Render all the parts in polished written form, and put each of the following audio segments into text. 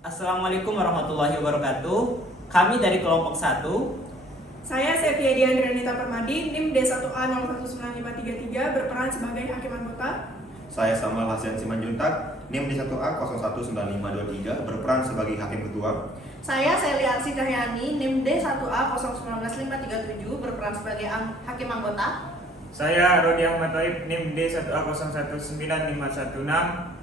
Assalamualaikum warahmatullahi wabarakatuh. Kami dari kelompok 1. Saya Sepia Diandranita Permadi, NIM D1A019533 berperan sebagai hakim anggota. Saya Samuel Hasian Simanjuntak, NIM D1A019523 berperan sebagai hakim ketua. Saya Seli Arsi Cahyani, NIM D1A019537 berperan sebagai hakim anggota. Saya Rodi Ahmad Taib, NIM D1A019516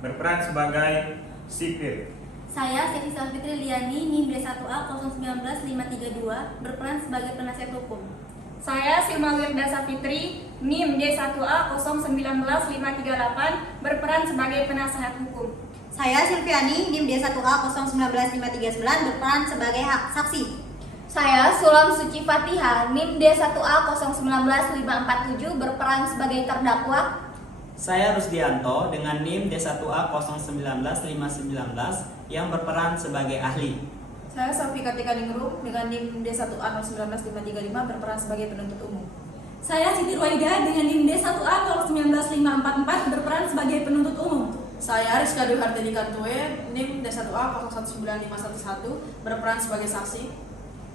berperan sebagai sipir. Saya Siti Salfitri Liani, NIM D1A019532 berperan sebagai penasihat hukum. Saya Silma Wirda Safitri, NIM D1A019538 berperan sebagai penasehat hukum. Saya Silviani, NIM D1A019539 berperan sebagai saksi. Saya Sulam Suci Fatiha, NIM D1A019547 berperan sebagai terdakwa. Saya Rusdianto dengan NIM D1A019519 yang berperan sebagai ahli. Saya Safi Kartika Ningrum dengan NIM D1A019535 berperan sebagai penuntut umum. Saya Siti Ruwaida dengan NIM D1A019544 berperan sebagai penuntut umum. Saya Rizka Dwi Hartini Kantue, NIM D1A019511 berperan sebagai saksi.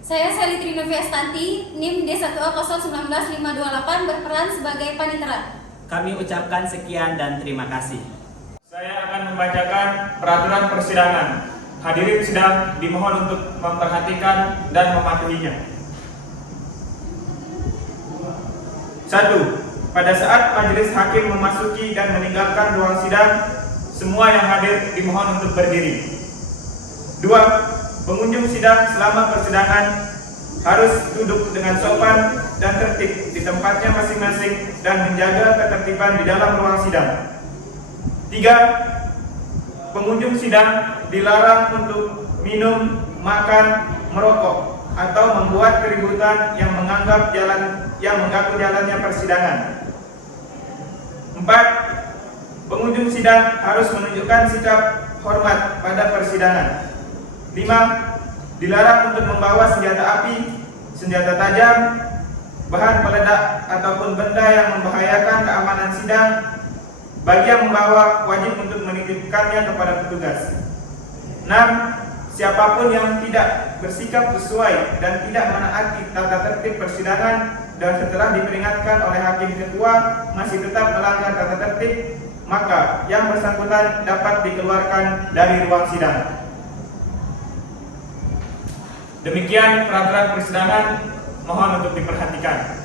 Saya Seli Trinoviastanti, NIM D1A019528 berperan sebagai panitera. Kami ucapkan sekian dan terima kasih. Saya akan membacakan peraturan persidangan. Hadirin sidang dimohon untuk memperhatikan dan mematuhinya. 1. Pada saat majelis hakim memasuki dan meninggalkan ruang sidang, semua yang hadir dimohon untuk berdiri. 2. Pengunjung sidang selama persidangan harus duduk dengan sopan dan tertib di tempatnya masing-masing dan menjaga ketertiban di dalam ruang sidang. 3. Pengunjung sidang dilarang untuk minum, makan, merokok atau membuat keributan yang mengganggu jalannya persidangan. 4. Pengunjung sidang harus menunjukkan sikap hormat pada persidangan. 5. Dilarang untuk membawa senjata api, senjata tajam, bahan peledak ataupun benda yang membahayakan keamanan sidang. Bagi yang membawa, wajib untuk menitipkannya kepada petugas. 6. Siapapun yang tidak bersikap sesuai dan tidak menaati tata tertib persidangan dan setelah diperingatkan oleh hakim ketua masih tetap melanggar tata tertib, maka yang bersangkutan dapat dikeluarkan dari ruang sidang. Demikian peraturan persidangan, mohon untuk diperhatikan.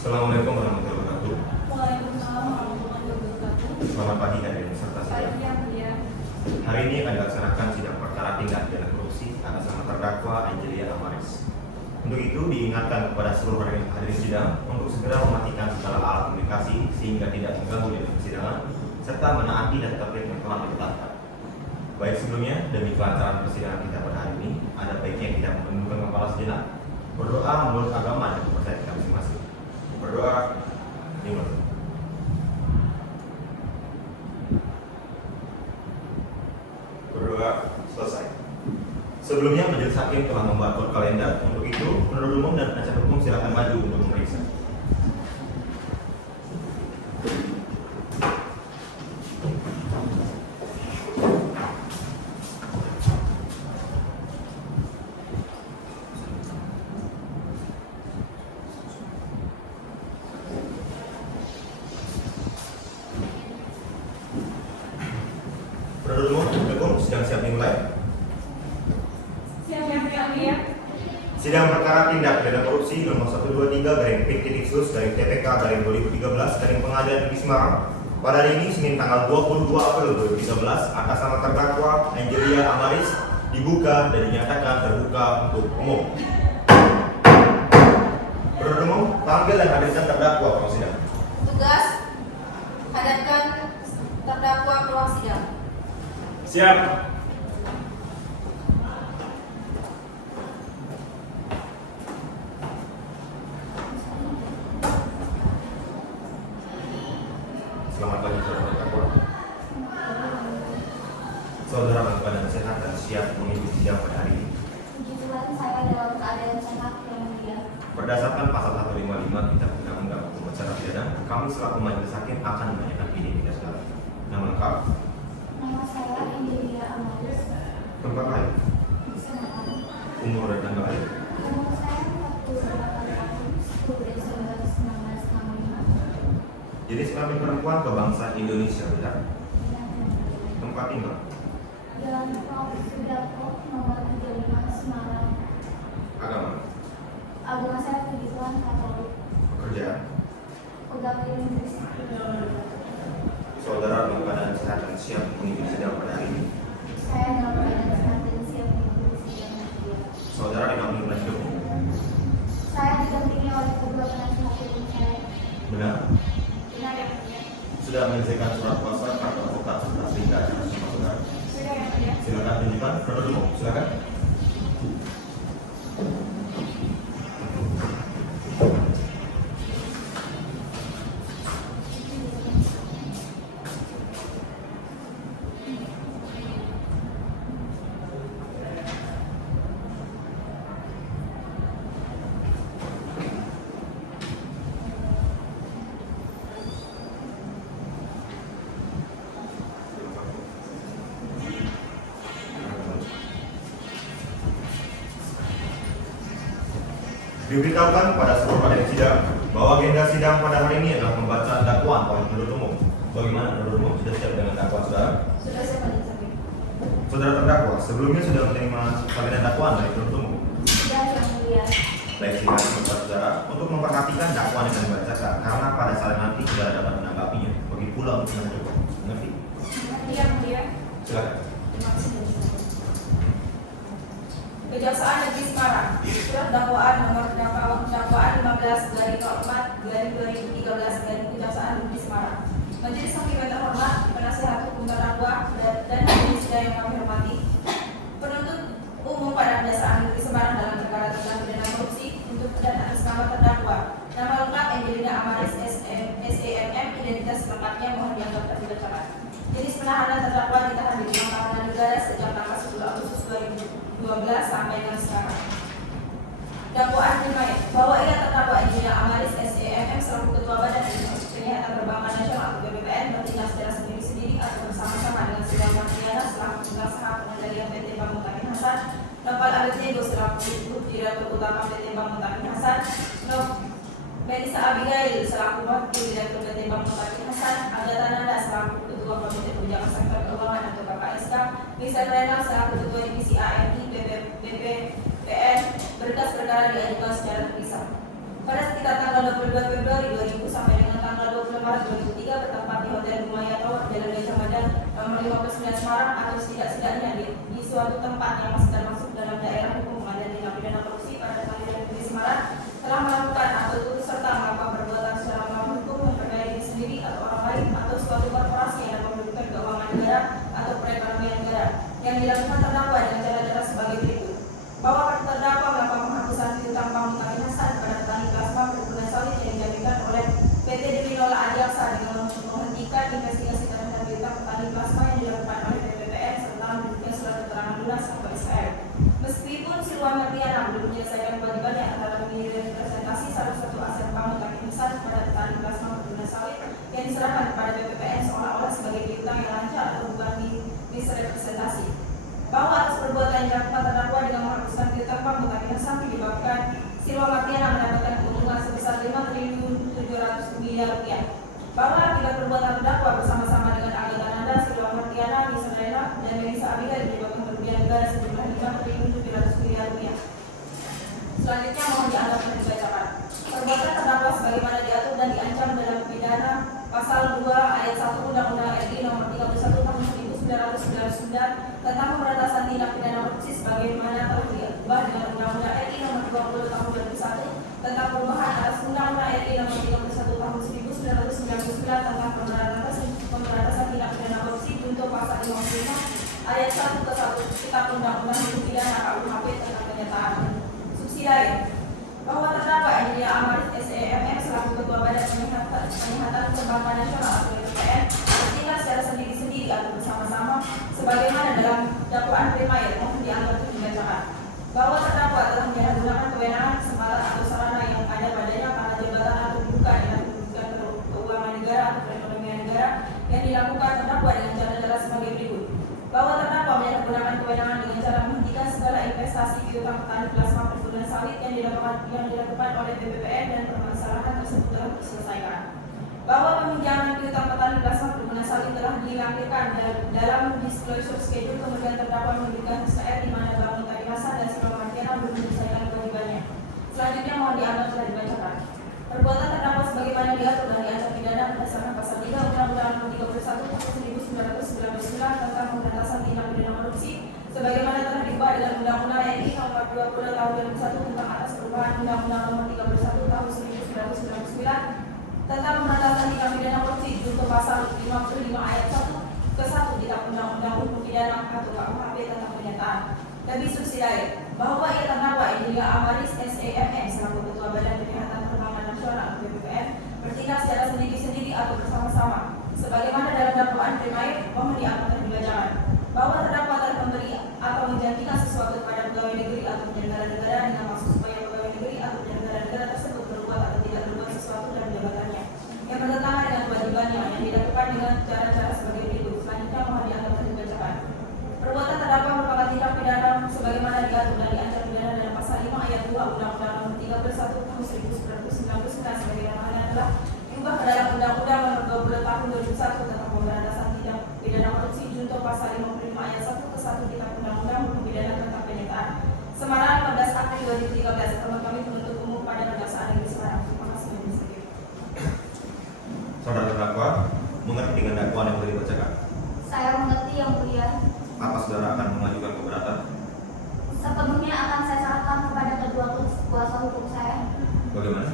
Assalamualaikum warahmatullahi wabarakatuh. Waalaikumsalam warahmatullahi wabarakatuh. Selamat pagi hadirin serta sidang. Pagi yang mulia. Hari ini akan dilaksanakan sidang perkara tindak pidana korupsi atas nama terdakwa Angelia Amaris. Untuk itu diingatkan kepada seluruh hadirin sidang untuk segera mematikan segala alat komunikasi sehingga tidak mengganggu dalam persidangan serta menaati dan tertib yang telah ditetapkan. Baik sebelumnya, demi kelancaran persidangan kita pada hari ini, ada baiknya kita menundukkan kepala sejenak, berdoa menurut agama dan kepercayaan kita masing-masing. Berdoa dimulai. Berdoa selesai. Sebelumnya majelis hakim telah membuat kod kalender. Untuk itu, penuntut umum dan penasihat hukum silakan maju untuk memeriksa. Penuntut umum sedang siap dimulai. Siap yang mulia. Sidang perkara tindak pidana korupsi nomor 123/P-Sus/TPK/2013 dari Pengadilan Negeri Semarang pada hari ini Senin tanggal 22 April 2013 atas nama terdakwa Angelia Amaris dibuka dan dinyatakan terbuka untuk umum. Penuntut umum, panggil dan hadirkan terdakwa ke ruang sidang. Tugas, hadirkan terdakwa ke ruang sidang. Siap. Selamat pagi saudara terdakwa. Saudara dalam keadaan sehat dan siap mengikuti sidang pada hari ini. Puji Tuhan, saya dalam keadaan sehat yang mulia. Berdasarkan pasal 155 Kitab Undang-Undang Hukum Acara Pidana, kami selaku majelis hakim akan menanyakan identitas saudara. Nama lengkap, Nama saya Angelia Amaris. tempat lahir, Semarang. umur dan tanggal lahir. Umur saya 48 tahun, 10 Desember 1965. Jenis kelamin perempuan kebangsaan Indonesia, benar? Tempat tinggal, Jalan Prof. Sudarto, nomor 35, Semarang. agama, Agama saya puji Tuhan Katolik. pekerjaan. Pegawai negeri sipil. Saudara dalam keadaan sehat dan siap mengikuti sidang pada hari ini. Saya dalam keadaan sehat dan siap mengikuti sidang yang mulia. Saudara didampingi penasihat hukum, Saya didampingi oleh kedua penasihat hukum saya. benar? Benar yang mulia. Sudah menyelesaikan surat kuasa kartu advokat serta berita acara semua saudara. Sudah yang mulia. Silakan tunjukkan penuntut umum, silakan. Diberitahukan kepada seluruh hadirin sidang bahwa agenda sidang pada hari ini adalah pembacaan dakwaan oleh penuntut umum. Bagaimana penuntut umum sudah siap dengan dakwaan saudara? Sudah siap majelis hakim. Saudara terdakwa sebelumnya sudah menerima salinan dakwaan dari penuntut umum. Sudah yang mulia. Baik silakan kepada saudara untuk memperhatikan dakwaan yang akan dibacakan karena pada salinan nanti saudara dapat menanggapinya. Begitu pula untuk penuntut umum. Mengerti? Yang mulia. Silakan. Kejaksaan Negeri Semarang, surat dakwaan nomor dakwaan 15/4/2013 dari Kejaksaan Negeri Semarang. Majelis Hakim yang terhormat, penasihat hukum terdakwa dan hadirin sidang yang kami hormati. Penuntut umum pada Kejaksaan Negeri Semarang dalam perkara tindak pidana korupsi untuk dan atas nama terdakwa. Nama lengkap Angelia Amaris SEMM, identitas lengkapnya mohon dianggap terbacakan. Jenis penahanan terdakwa ditahan di rumah tahanan negara sejak tanggal 10 Agustus 2012 sampai dengan sekarang. Dakwaan terkait bahwa ia terdakwa Angelia Amaris SEMM selaku Ketua Badan Penyihatan Perbankan Nasional atau BPPN bertindak secara sendiri-sendiri atau bersama-sama dengan Sidang Pidana selaku Tugas Hak Pengendalian PT Bank Mutakin Hasan, Nopal Arif Nego selaku Direktur Utama PT Bank Mutakin Hasan, Melissa Abigail selaku Wakil Direktur PT Bank Mutakin Hasan, Agatha Nanda selaku Ketua Komite Kebijakan Sektor Keuangan atau KPSK, Bisa Renal selaku Ketua Divisi AMI BPPN, berkas perkara diajukan secara terpisah. Pada sekitar tanggal tanggal 22 Februari 2000 sampai dengan tanggal 20 Maret 2003 bertempat di Hotel Bumaya Tower, Jalan Gajah Mada, nomor 59 Semarang, atau setidak-tidaknya di suatu tempat yang masih termasuk dalam daerah hukum pengadilan tindak pidana korupsi pada Pengadilan Negeri Semarang, telah melakukan atau turut serta melakukan perbuatan secara melawan hukum memperkaya diri sendiri atau orang lain atau suatu korporasi yang membutuhkan keuangan negara atau perekonomian negara, yang dilakukan terdakwa dengan cara-cara sebagai berikut. Bahwa terdakwa melakukan penghapusan piutang bank lunasan pada petani plasma perkebunan sawit yang dijaminkan oleh PT Diminola Adiaksa dengan menghentikan investigasi terhadap piutang petani plasma yang dilakukan oleh BPPN serta memberikan surat keterangan lunas atau SKR. Meskipun Silwan Mardiana belum menyelesaikan kewajibannya antara mengirim representasi salah satu aset bank lunasan kepada petani plasma perkebunan sawit yang diserahkan kepada BPPN seolah-olah sebagai piutang yang lancar atau bukan misrepresentasi. Bahwa atas perbuatan yang dilakukan terdakwa dengan menghapuskan piutang bank lunasan menyebabkan Silwan Mardiana mendapatkan keuntungan sebesar 5.700 miliar rupiah. Bahwa akibat perbuatan terdakwa bersama-sama dengan anggota Nanda, Silwan Mardiana, Nisa Rena, dan Melissa Abigail menyebabkan kerugian negara sejumlah 5.700 miliar rupiah. Selanjutnya mohon dianggap dan dibacakan. Perbuatan terdakwa sebagaimana diatur dan diancam dalam pidana pasal 2 ayat 1 Undang-Undang RI nomor 31 tahun 1999 tentang pemberantasan tindak pidana korupsi sebagaimana telah diubah dengan Undang-Undang RI nomor 20 tahun 2001 tentang perubahan atas Undang-Undang RI nomor 31 tahun 1999 tentang pemberantasan tindak pidana korupsi junto pasal 55 ayat 1 ke 1 Kitab Undang-Undang Hukum Pidana KUHP tentang penyertaan subsidiar. Bahwa terdakwa Angelia Amaris SEMM selaku Ketua Badan Penyihatan Perbankan Nasional atau BPPN bertindak secara sendiri-sendiri atau bersama-sama sebagaimana dalam dakwaan primair mohon dianggap untuk dibacakan. Bahwa terdakwa telah menyalahgunakan kewenangan, kesempatan atau sarana yang ada padanya karena jabatan atau kedudukan yang merugikan keuangan negara atau perekonomian negara yang dilakukan terdakwa dengan cara-cara sebagai berikut. Bahwa terdakwa menyalahgunakan kewenangan dengan cara menghentikan segala investasi piutang petani plasma perkebunan sawit yang dilakukan oleh BPPN dan permasalahan tersebut telah diselesaikan. Bahwa peminjaman piutang petani plasma perkebunan sawit telah dilampirkan dalam disclosure schedule, kemudian terdakwa memberikan SKR di mana bank Notari Masa dan Silwan Mardiana belum menyelesaikan kewajibannya. Selanjutnya mohon dianggap telah dibacakan. Perbuatan terdakwa sebagaimana diatur dan diancam pidana berdasarkan pasal 3 Undang-Undang Nomor 31 Tahun 1999 tentang pemberantasan tindak pidana korupsi sebagaimana telah diubah dengan Undang-Undang RI Nomor 20 Tahun 2001 tentang atas perubahan Undang-Undang Nomor 31 Tahun 1999 tentang pemberantasan tindak pidana korupsi junto pasal 55 ayat 1 ke 1 Kitab Undang-Undang Hukum Pidana atau KUHP tentang penyertaan. Lebih subsidiar bahwa ia terdakwa Angelia Amaris SEMM selaku Ketua Badan Penyihatan Perbankan Nasional BPPN bertindak secara sendiri-sendiri atau bersama-sama sebagaimana dalam dakwaan primair mohon dianggap dan dibacakan. Bahwa terdakwa telah memberi atau menjanjikan sesuatu kepada pegawai negeri atau penyelenggara negara dengan maksud supaya pegawai negeri atau penyelenggara negara tersebut berbuat atau tidak berbuat sesuatu dalam jabatannya yang bertentangan dengan kewajibannya yang dilakukan dengan cara-cara sebagai berikut. Selanjutnya mohon dianggap dan dibacakan. Perbuatan terdakwa merupakan tindak pidana sebagaimana diatur dan diancam pidana dalam pasal 5 ayat 2 Undang-Undang Nomor 31 Tahun 1999 sebagaimana telah diubah ke dalam Undang-Undang Nomor 20 Tahun 2001 tentang pemberantasan tindak pidana korupsi junto pasal 55 ayat 1 ke 1 Kitab Undang-Undang Hukum Pidana tentang penyertaan. Semarang 15 April 2013. Teman kami penuntut umum pada Kejaksaan Negeri Semarang. Terima kasih. Saudara terdakwa mengerti dengan dakwaan yang boleh dibacakan? Saya mengerti yang mulia. Apa saudara akan mengajukan keberatan? Sepenuhnya akan saya serahkan kepada kedua kuasa hukum saya. Bagaimana?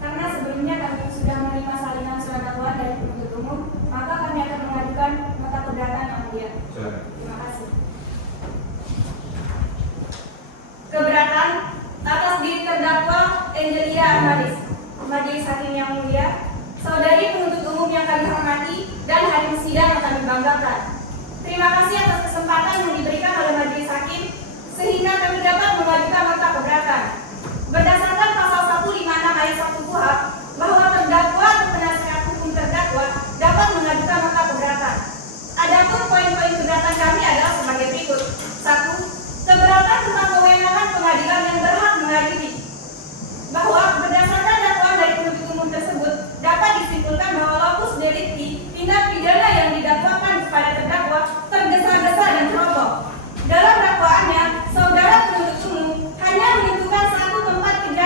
Karena sebelumnya kami sudah menerima salinan surat dakwaan dari penuntut umum, maka kami akan mengajukan nota keberatan yang mulia. Silakan. Terima kasih. Keberatan atas diri terdakwa Angelia Amaris. Majelis Hakim yang mulia, saudari penuntut umum yang kami hormati dan hakim sidang yang kami banggakan. Terima kasih atas kesempatan yang diberikan oleh Majelis Hakim sehingga kami dapat mengajukan nota keberatan. Berdasarkan pasal 156 ayat 1 KUHP bahwa terdakwa atau penasihat hukum terdakwa dapat mengajukan nota keberatan. Adapun poin-poin keberatan kami adalah sebagai berikut. 1. Keberatan tentang kewenangan pengadilan yang berhak mengadili. Bahwa berdasarkan dakwaan dari penuntut umum tersebut dapat disimpulkan bahwa lokus delicti tindak pidana yang didakwakan kepada terdakwa tergesa-gesa dan ceroboh. Dalam dakwaannya, saudara penuntut umum hanya menentukan satu tempat kejadian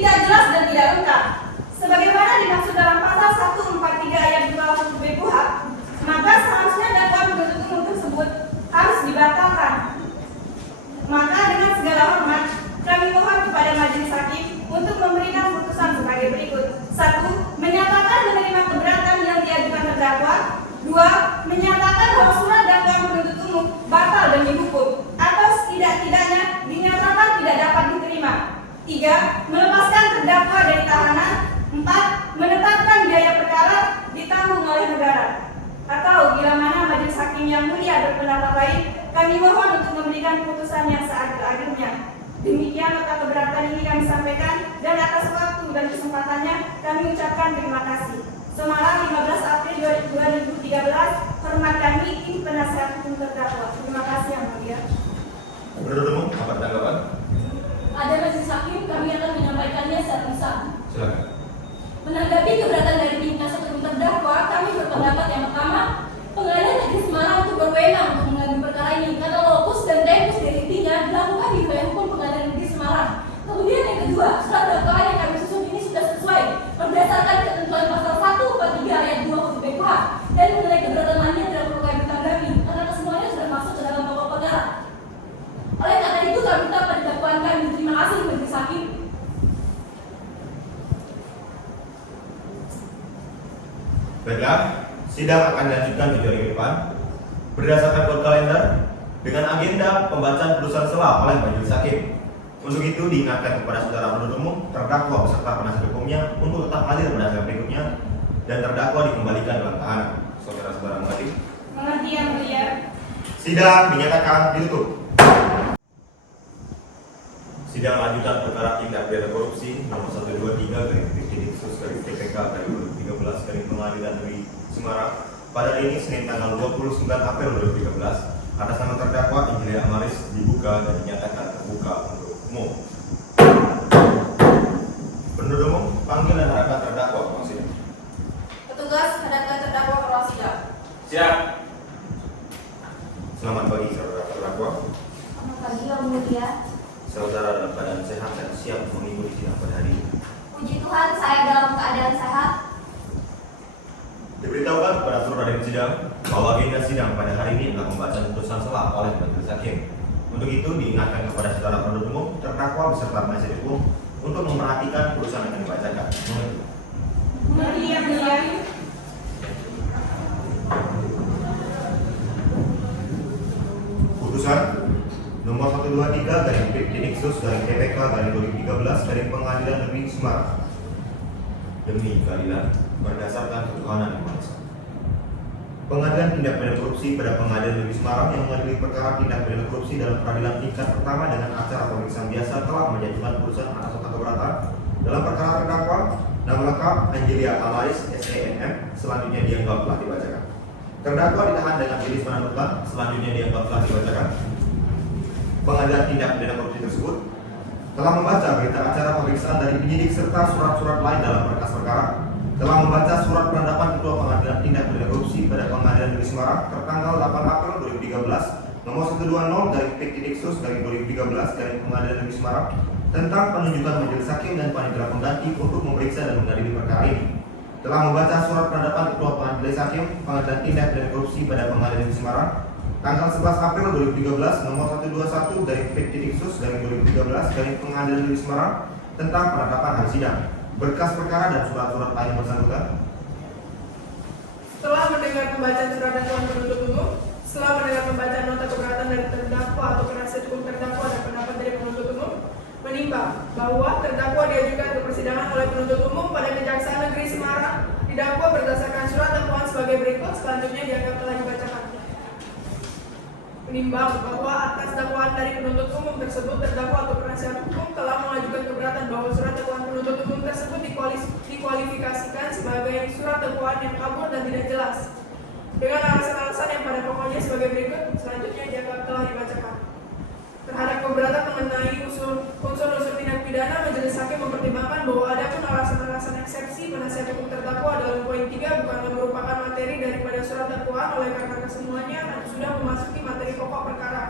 tidak jelas dan tidak lengkap. Sebagaimana dimaksud dalam pasal 143 ayat 2 huruf B KUHP, maka seharusnya dakwaan penuntut umum tersebut harus dibatalkan. Maka dengan segala hormat, kami mohon kepada majelis hakim untuk memberikan putusan sebagai berikut. 1. Menyatakan menerima keberatan yang diajukan terdakwa. 2. Menyatakan bahwa surat dakwaan penuntut umum batal demi hukum atau setidak-tidaknya dinyatakan tidak dapat diterima. 3. Melepaskan terdakwa dari tahanan. 4. Menetapkan biaya perkara ditanggung oleh negara. Atau bila mana majelis hakim yang mulia berpendapat lain, kami mohon untuk memberikan putusan yang seadil-adilnya. Demikian nota keberatan ini kami sampaikan, dan atas waktu dan kesempatannya kami ucapkan terima kasih. Semarang 15 April 2013, hormat kami tim penasihat hukum terdakwa. Terima kasih yang mulia. Penuntut umum, apa tanggapan? Ada majelis hakim, kami akan menyampaikannya secara lisan. Silakan. Menanggapi keberatan dari tim penasihat hukum terdakwa, kami berpendapat yang pertama, Pengadilan Negeri Semarang untuk berwenang untuk mengadili perkara ini karena lokus dan tempus deliktinya dilakukan di wilayah hukum Pengadilan Negeri Semarang. Kemudian yang kedua, surat dakwaan yang kami susun ini sudah sesuai berdasarkan ketentuan pasal 143 ayat 2 huruf B KUHP, dan mengenai keberatan lainnya tidak perlu kami tanggapi karena kesemuanya sudah masuk ke dalam pokok perkara. Oleh karena itu kami minta pada dakwaan kami. Terima kasih majelis hakim. Baiklah, sidang akan dilanjutkan 7 hari ke depan berdasarkan kode kalender dengan agenda pembacaan putusan sela oleh majelis hakim. Untuk itu diingatkan kepada saudara penuntut umum, terdakwa beserta penasihat hukumnya untuk tetap hadir pada sidang berikutnya dan terdakwa dikembalikan dalam tahanan. Saudara-saudara mengerti? Mengerti yang mulia. Sidang dinyatakan ditutup. Sidang lanjutan perkara tindak pidana korupsi nomor 123 garing Diksus garing TPK garing 2013 garing Pengadilan Negeri Semarang pada hari ini Senin tanggal 29 April 2013 atas nama terdakwa Angelia Amaris dibuka dan dinyatakan terbuka untuk umum. Penuntut umum panggil dan hadapkan terdakwa ke ruang sidang. Petugas hadapkan terdakwa ke ruang sidang. Siap. Selamat pagi saudara terdakwa. Selamat pagi yang mulia. Saudara dalam keadaan sehat dan siap mengikuti sidang pada hari ini. Puji Tuhan, saya dalam keadaan sehat. Diberitahukan kepada seluruh hadirin sidang bahwa agenda sidang pada hari ini adalah pembacaan putusan sela oleh majelis hakim. Untuk itu diingatkan kepada saudara penuntut umum, terdakwa beserta penasihat hukum untuk memperhatikan putusan yang akan dibacakan. Mengerti yang mulia. Putusan nomor 123 garing Diksus garing TPK garing 2013 garing Pengadilan Negeri Semarang. Demi keadilan berdasarkan ketuhanan yang Maha Esa. Pengadilan Tindak Pidana Korupsi pada Pengadilan Negeri Semarang yang mengadili perkara tindak pidana korupsi dalam peradilan tingkat pertama dengan acara pemeriksaan biasa telah menjatuhkan putusan atas nota keberatan dalam perkara terdakwa nama lengkap Angelia Amaris SENM, selanjutnya dianggap telah dibacakan. Terdakwa ditahan dengan jenis penuntutan, selanjutnya dianggap telah dibacakan. Pengadilan Tindak Pidana Korupsi tersebut telah membaca berita acara pemeriksaan dari penyidik serta surat-surat lain dalam berkas perkara, telah membaca surat penetapan Ketua Pengadilan Tindak Pidana Korupsi pada Pengadilan Negeri Semarang tertanggal 8 April 2013 nomor 120 dari Diksus dari 2013 dari Pengadilan Negeri Semarang tentang penunjukan majelis hakim dan panitia pengganti untuk memeriksa dan mengadili perkara ini. Telah membaca surat penetapan Ketua Majelis Hakim Pengadilan Tindak Pidana Korupsi pada Pengadilan Negeri Semarang tanggal 11 April 2013 nomor 121 dari Diksus dari 2013 dari Pengadilan Negeri Semarang tentang penetapan hari sidang, berkas perkara dan surat-surat lain bersangkutan. Setelah mendengar pembacaan surat dakwaan penuntut umum, setelah mendengar pembacaan nota keberatan dari terdakwa atau penasihat hukum terdakwa dan pendapat dari penuntut umum, menimbang bahwa terdakwa diajukan ke persidangan oleh penuntut umum pada Kejaksaan Negeri Semarang didakwa berdasarkan surat dakwaan sebagai berikut, selanjutnya dianggap telah dibacakan. Menimbang bahwa atas dakwaan dari penuntut umum tersebut terdakwa atau penasihat hukum telah mengajukan keberatan bahwa surat dakwaan penuntut umum tersebut dikualifikasikan sebagai surat dakwaan yang kabur dan tidak jelas dengan alasan-alasan yang pada pokoknya sebagai berikut, selanjutnya dianggap telah dibacakan. Terhadap keberatan mengenai unsur-unsur tindak pidana, majelis hakim mempertimbangkan bahwa ada pun alasan-alasan eksepsi penasihat hukum terdakwa dalam poin 3 bukanlah merupakan materi daripada surat dakwaan, oleh karena kesemuanya sudah memasuki materi pokok perkara.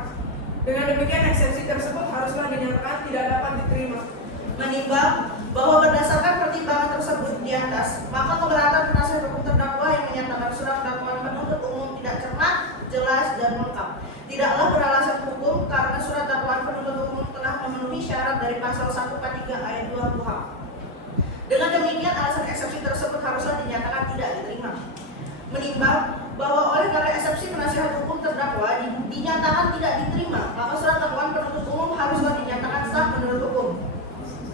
Dengan demikian eksepsi tersebut haruslah dinyatakan tidak dapat diterima. Menimbang bahwa berdasarkan pertimbangan tersebut di atas, maka keberatan penasihat hukum terdakwa yang menyatakan surat dakwaan penuntut umum tidak cermat, jelas, dan lengkap tidaklah beralasan hukum karena surat dakwaan penuntut umum telah memenuhi syarat dari pasal 143 ayat 2 KUHP. Dengan demikian, alasan eksepsi tersebut haruslah dinyatakan tidak diterima. Menimbang bahwa oleh karena eksepsi penasihat hukum terdakwa dinyatakan tidak diterima, maka surat dakwaan penuntut umum haruslah dinyatakan sah menurut hukum.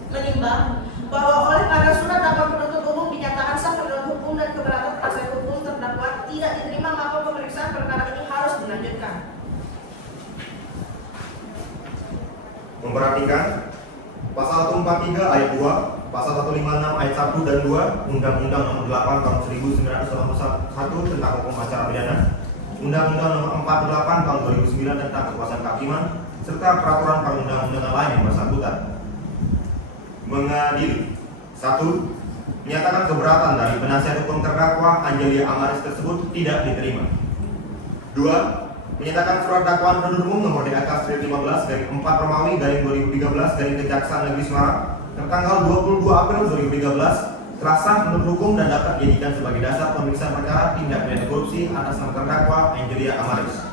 Menimbang bahwa oleh karena surat dakwaan penuntut umum dinyatakan sah menurut hukum dan keberatan penasihat hukum terdakwa tidak diterima, maka pemeriksaan perkara ini harus dilanjutkan. Memperhatikan pasal 143 ayat 2, pasal 156 ayat 1 dan 2 Undang-Undang Nomor 8 Tahun 1981 tentang Hukum Acara Pidana, Undang-Undang Nomor 48 Tahun 2009 tentang Kekuasaan Kehakiman, serta peraturan perundang-undangan lain yang bersangkutan. Mengadili 1. Menyatakan keberatan dari penasihat hukum terdakwa Angelia Amaris tersebut tidak diterima. 2. Menyatakan surat dakwaan penuntut umum nomor DAK/15/4 Romawi 2013 Kejaksaan Negeri Semarang tertanggal 22 April 2013 telah sah menurut hukum dan dapat dijadikan sebagai dasar pemeriksaan perkara tindak pidana korupsi atas nama terdakwa Angelia Amaris.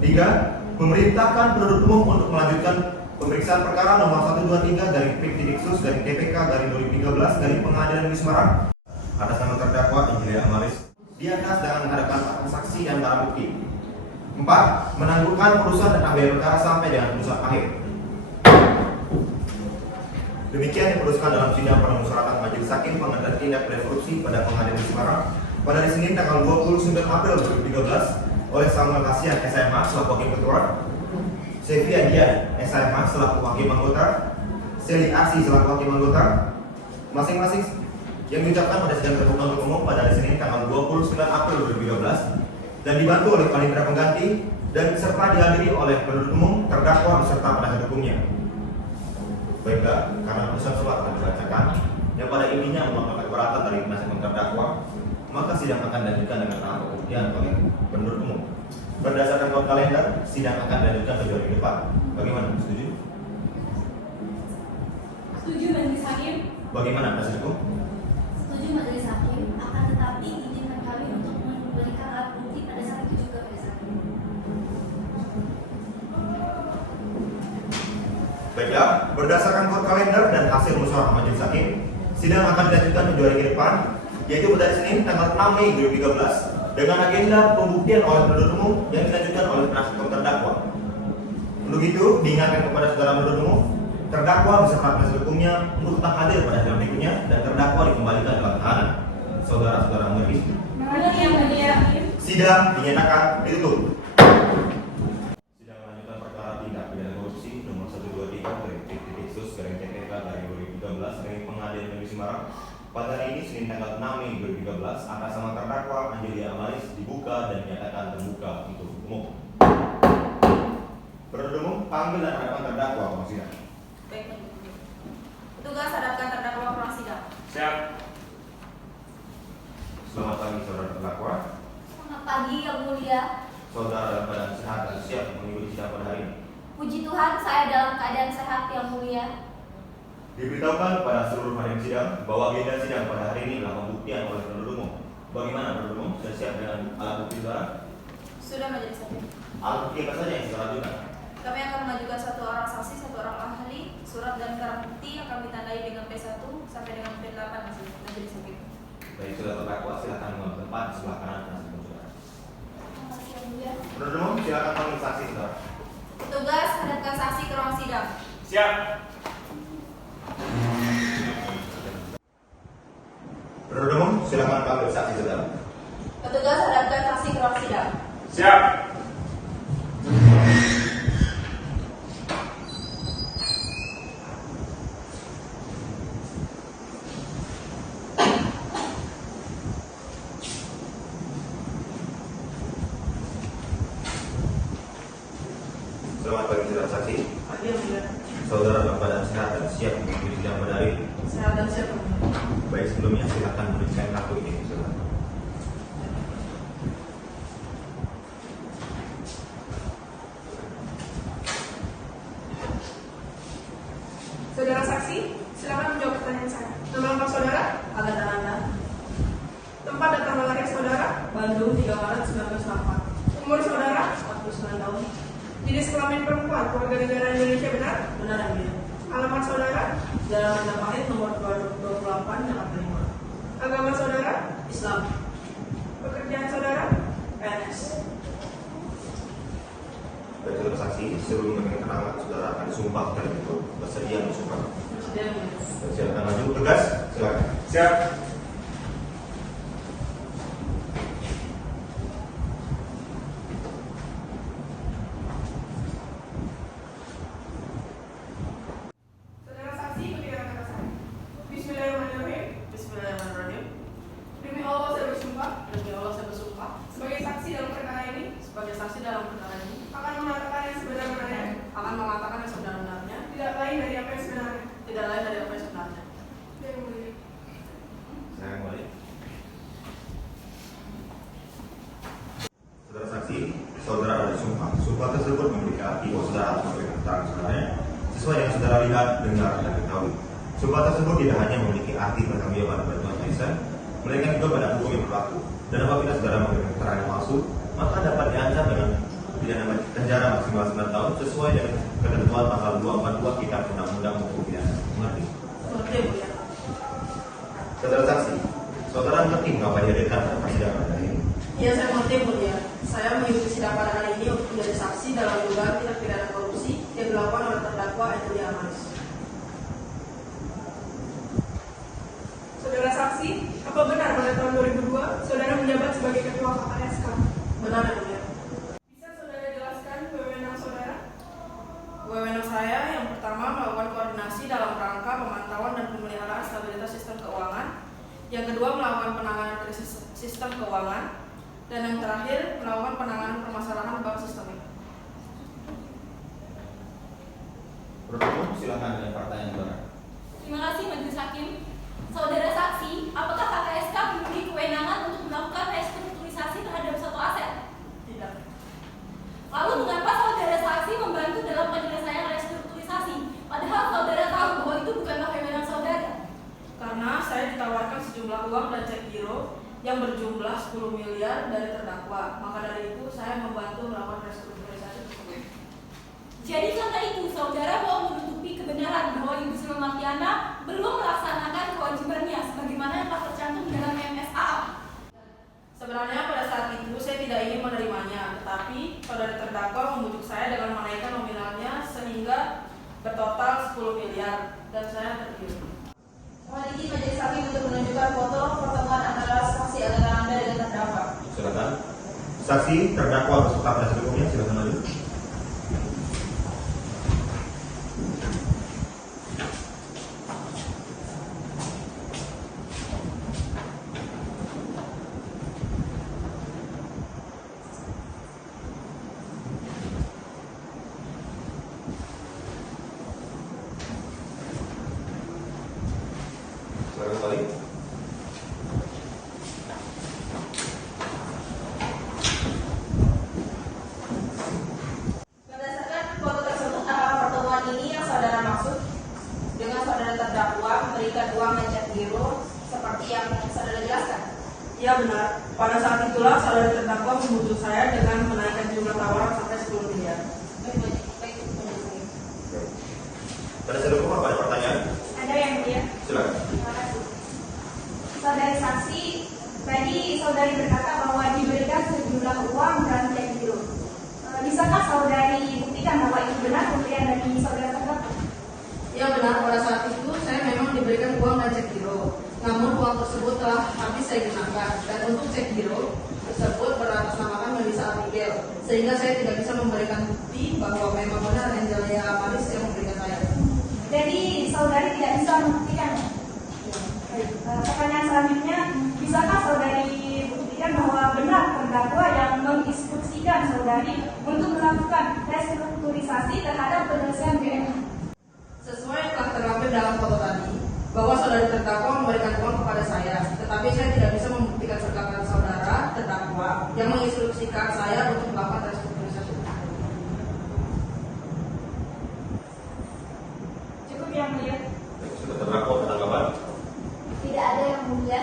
3. Memerintahkan penuntut umum untuk melanjutkan pemeriksaan perkara nomor 123/P/Sus/TPK/2013 Pengadilan Negeri Semarang atas nama terdakwa Angelia Amaris di atas dengan menghadirkan saksi dan barang bukti. 4. Menangguhkan urusan dan ambil perkara sampai dengan putusan akhir. Demikian diputuskan dalam sidang permusyawaratan Majelis Hakim Pengadilan Tindak Pidana Korupsi pada Pengadilan Semarang pada hari Senin tanggal 29 April 2013 oleh Samuel Kasian SMA selaku Hakim Ketua, Sevi Adian SMA selaku Hakim Anggota, Seli Asi selaku Hakim Anggota, masing-masing yang diucapkan pada sidang terbuka untuk umum pada hari Senin tanggal 29 April 2013 dan dibantu oleh panitera pengganti dan serta dihadiri oleh penuntut umum, terdakwa beserta penasihat hukumnya. Baiklah, karena putusan surat akan dibacakan yang pada intinya merupakan keberatan dari penasihat hukum terdakwa, maka sidang akan dilanjutkan dengan tahap pembuktian oleh penuntut umum. Berdasarkan kode kalender, sidang akan dilanjutkan ke minggu depan. Bagaimana? Setuju? Setuju Majelis Hakim. Bagaimana penasihat hukum? Setuju Majelis Hakim. Akan tetapi izinkan kami untuk memberikan alat bukti pada saat itu juga Majelis Hakim. Baiklah, berdasarkan kode kalender dan hasil musyawarah Majelis Hakim, sidang akan dilanjutkan ke minggu depan, yaitu pada Senin tanggal 6 Mei 2013 dengan agenda pembuktian oleh penuntut umum yang dilanjutkan oleh penasihat hukum terdakwa. Untuk itu, diingatkan kepada saudara penuntut umum, terdakwa beserta penasihat hukumnya untuk tetap hadir pada sidang berikutnya dan terdakwa dikembalikan dalam tahanan. Saudara-saudara mengerti? Mengerti yang mulia. Sidang dinyatakan ditutup. Sidang lanjutan perkara tindak pidana korupsi nomor 123/P/Sus/TPK/2013 Pengadilan Negeri Semarang pada hari ini Senin tanggal 6 Mei 2013 atas nama terdakwa Angelia Amaris dibuka dan dinyatakan terbuka untuk umum. Penuntut umum panggil dan hadapkan terdakwa ke ruang sidang. Baik, petugas hadapkan terdakwa ke ruang sidang. Siap. Selamat pagi saudara terdakwa. Selamat pagi yang mulia. Saudara dalam keadaan sehat dan siap mengikuti sidang pada hari ini. Puji Tuhan, saya dalam keadaan sehat yang mulia. Diberitahukan pada seluruh hadirin sidang bahwa agenda sidang pada hari ini adalah pembuktian oleh penuntut umum. Bagaimana penuntut umum? Sudah siap dengan alat bukti saudara? Sudah Majelis Hakim. Alat bukti apa saja yang saudara ajukan? Kami akan mengajukan 1 orang saksi, 1 orang ahli, surat dan barang bukti yang kami tandai dengan P1 sampai dengan P8 Majelis Hakim. Baik, sudah terdakwa silakan mengambil tempat di sebelah kanan penasihat hukum saudara. Terima kasih yang mulia. Penuntut umum silakan panggil saksi saudara. Petugas hadapkan saksi ke ruang sidang. Siap. Penuntut umum silakan panggil saksi saudara. Petugas hadapkan saksi ke ruang sidang. Siap. Selamat pagi saudara saksi. Pagi yang mulia. Saudara dalam keadaan sehat dan siap mengikuti sidang pada hari ini. Sehat dan siap yang mulia. Baik, sebelumnya silakan menunjukkan kartu ini saudara. Saudara saksi, Silakan menjawab pertanyaan saya. Nama lengkap saudara? Agatha Nanda, Tempat datang lahir saudara? Bandung, 3 Maret 1964, Umur saudara? 49 tahun. Jenis kelamin perempuan, warga negara Indonesia benar? Benar yang mulia. Alamat saudara? Jalan Majapahit nomor 28, Jakarta 5. Agama saudara? Islam, Pekerjaan saudara? PNS. Baik, saudara saksi, sebelum memberikan keterangan saudara akan disumpah terlebih dahulu. Bersedia disumpah. Presiden yang mulia. Silakan maju, tegas, silakan. Siap. Saudara saksi, berikan kata saya. Bismillahirrahmanirrahim. Bismillahirrahmanirrahim. Demi Allah saya bersumpah Demi Allah saya bersumpah sebagai saksi dalam perkara ini sebagai saksi dalam perkara ini akan mengatakan yang sebenar-benarnya, akan mengatakan yang sebenarnya, tidak lain dari apa yang sebenarnya. tidak lain dari apa yang sebenarnya. Yang mulia. Saya kembali. Saudara saksi, saudara ada disumpah. Sumpah tersebut memiliki arti bahwa saudara harus memberikan keterangan sebenarnya sesuai yang saudara lihat, dengar, dan ketahui. Sumpah tersebut tidak hanya memiliki arti pertanggungjawaban pada Tuhan Tulisan, melainkan juga pada hukum yang berlaku. Dan apabila saudara memberikan keterangan yang palsu, maka dapat diancam dengan pidana penjara maksimal 9 tahun sesuai dengan ketentuan pasal 242 Kitab Undang-Undang Hukum Pidana. Mengerti? Mengerti yang mulia. Saudara saksi, saudara mengerti mengapa dihadirkan pada persidangan hari ini? Iya, saya mengerti yang mulia. Saya mengikuti sidang pada hari ini untuk menjadi saksi dalam dugaan tindak pidana korupsi yang dilakukan oleh terdakwa Angelia Amaris. Saudara saksi, apa benar pada tahun 2002 saudara menjabat sebagai ketua KPSK? Benar yang mulia. Bisa saudara jelaskan wewenang saudara? Wewenang saya yang pertama melakukan koordinasi dalam rangka pemantauan dan pemeliharaan stabilitas sistem keuangan. Yang kedua melakukan penanganan krisis sistem keuangan. Dan yang terakhir melakukan penanganan permasalahan bank sistemik. Prof. silakan dengan pertanyaan saudara. Terima kasih Majelis Hakim. Saudara saksi, apakah KPSK memiliki kewenangan untuk melakukan restrukturisasi terhadap suatu aset? Tidak. Lalu mengapa saudara saksi membantu dalam penyelesaian restrukturisasi? Padahal saudara tahu bahwa itu bukanlah wewenang saudara. Karena saya ditawarkan sejumlah uang dan cek giro yang berjumlah 10 miliar dari terdakwa. Maka dari itu saya membantu melakukan restrukturisasi tersebut. Jadi karena itu saudara mau menutupi kebenaran bahwa Ibu Sulmatiana belum melaksanakan kewajibannya sebagaimana yang telah tercantum dalam MSA. Sebenarnya pada saat itu saya tidak ingin menerimanya, tetapi saudara terdakwa membujuk saya dengan menaikkan nominalnya sehingga bertotal 10 miliar dan saya tergiur. Mohon izin majelis hakim untuk menunjukkan foto pertemuan antara saksi Agatha Nanda dengan terdakwa. Silakan. Saksi terdakwa beserta penasihat hukumnya silakan maju. Silakan kembali. Berdasarkan foto tersebut, apakah pertemuan ini yang saudara maksud dengan saudara terdakwa memberikan uang dan cek giro seperti yang saudara jelaskan? Ya benar, pada saat itulah saudara terdakwa membujuk saya dengan menaikkan jumlah tawaran sampai 10 miliar. Baik, majelis hakim. Penasihat hukum apa ada pertanyaan? Ada yang mulia. Silakan. Terima kasih. Saudari saksi, tadi saudari berkata bahwa diberikan sejumlah uang dan cek giro. Bisakah saudari buktikan bahwa itu benar pemberian dari saudara terdakwa? Ya benar, pada saat itu saya memang diberikan uang dan cek giro. Namun uang tersebut telah habis saya gunakan dan untuk cek giro tersebut beratasnamakan Melissa Abigail, sehingga saya tidak bisa memberikan bukti bahwa memang benar Angelia Amaris yang memberikan saya. Jadi saudari tidak bisa membuktikan. Pertanyaan selanjutnya, bisakah saudari buktikan bahwa benar terdakwa yang menginstruksikan saudari untuk melakukan restrukturisasi terhadap penyelesaian BNI? Sesuai yang telah terlampir dalam foto tadi, bahwa saudara terdakwa memberikan uang kepada saya, tetapi saya tidak bisa membuktikan serta saudara terdakwa yang menginstruksikan saya untuk melakukan restrukturisasi. Cukup yang mulia. Baik, sudah terdakwa tanggapan. Tidak ada yang mulia.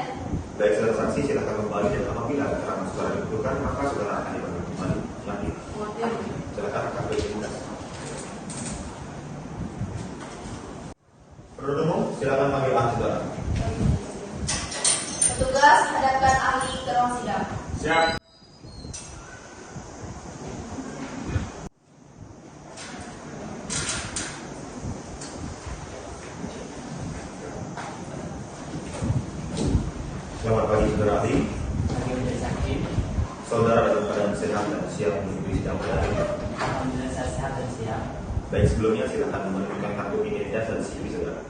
Baik, saudara saksi silakan kembali dan apabila keterangan saudara dibutuhkan maka saudara akan dipanggil kembali. Nanti. Silakan KPI Tugas. Penuntut umum silakan panggil ahli saudara. Petugas hadapkan ahli ke ruang sidang. Siap. Selamat pagi saudara ahli. Bagi majelis hakim, Saudara dalam keadaan sehat dan siap mengikuti sidang pada hari ini. alhamdulillah saya sehat dan siap. Baik, sebelumnya silakan menunjukkan kartu identitas dan CV saudara.